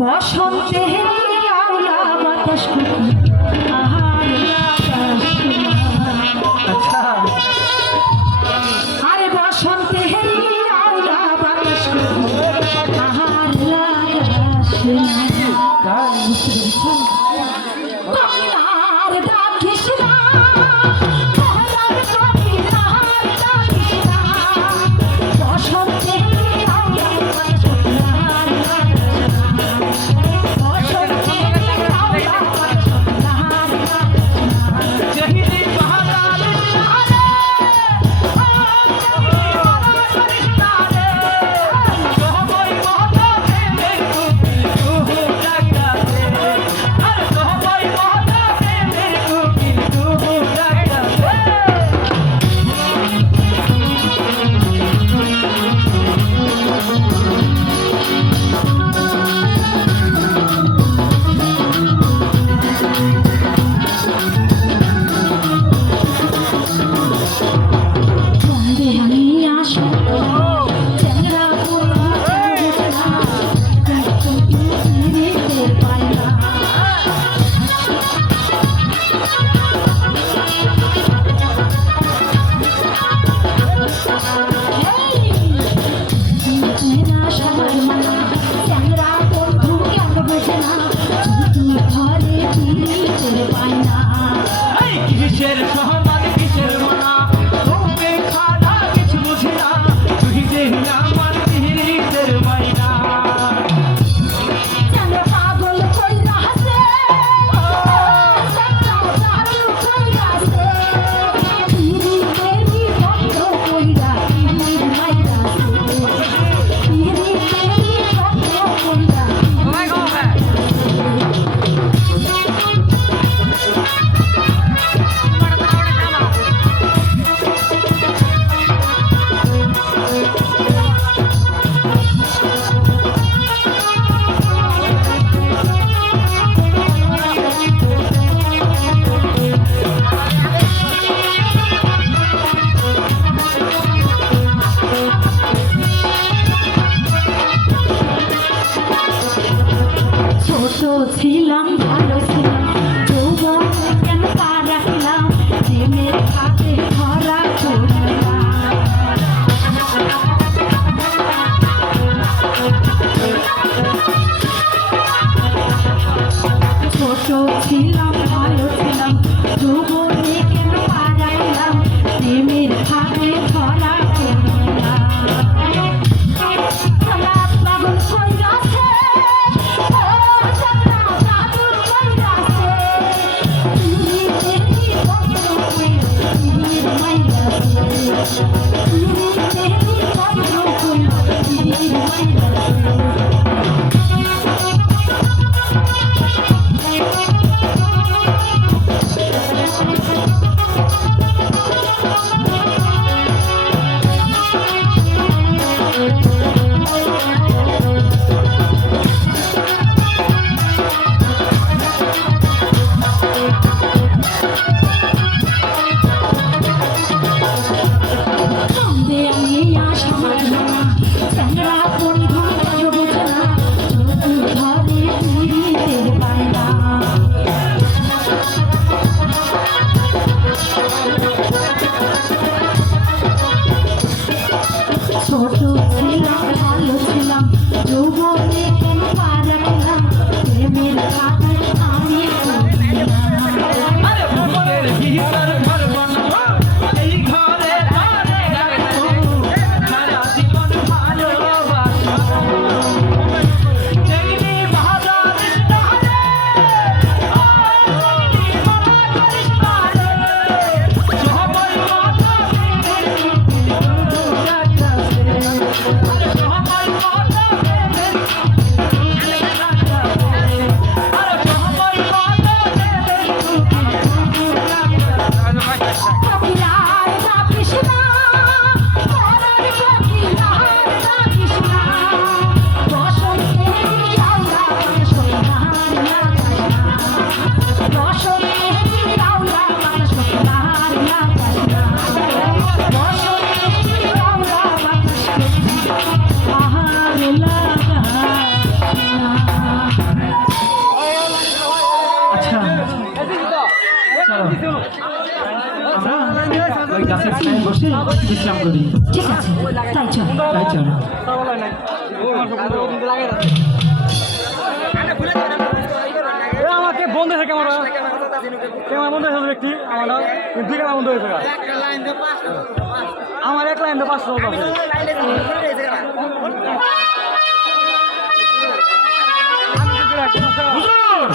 বসন্তে আওলা বাতাস আহার আচ্ছা আরে বসন্তে আওলা বাতাস আহার কমলার ডাকিস না কমলার ডাকিস না ডাকিস না বসন্তে আওলা বাতাস কিসের সহমত কিসের মানা তুমি খানা কিছু বুঝি না তুই যে আমার তিরিতের মাইনা পাগল কইরা হাসে দারু কইরা হাসে তিরি তেরি বন্ধ কইরা তিরি মাইরা তিরি তেরি বন্ধ কইরা ওই গো হ্যাঁ ছোট ছিলাম ভালো ছিলাম যৌবন কেন পা রাখলাম প্রেমের হাতে ধরা ছোট ছিলাম ভালো ছিলাম যৌবনে কেন পা রাখলাম প্রেমের হাতে ধরা পাগল কইরাছে Thank you. আমরা ওই গাছের ছায়ায় বসে বিশ্রাম করি। ঠিক আছে, তাই চল। তাই চলো। আমাকে বন্ধ হয়েছে ক্যামেরা বন্ধ হয়েছে ব্যক্তি আমার দুই ক্যামেরা বন্ধ হয়েছে আমার এক লাইন 500 আছে হুজুর